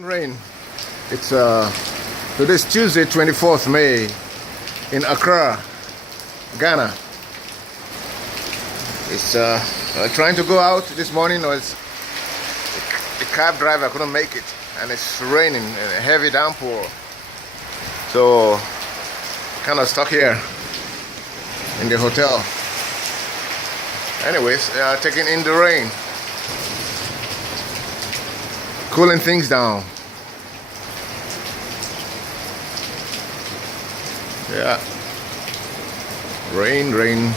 Rain. It's today's Tuesday, 24th May in Accra, Ghana. It's trying to go out this morning, or it's the cab driver couldn't make it, and it's raining, a heavy downpour. So kind of stuck here in the hotel. Anyways, taking in the rain, cooling things down. Yeah, rain.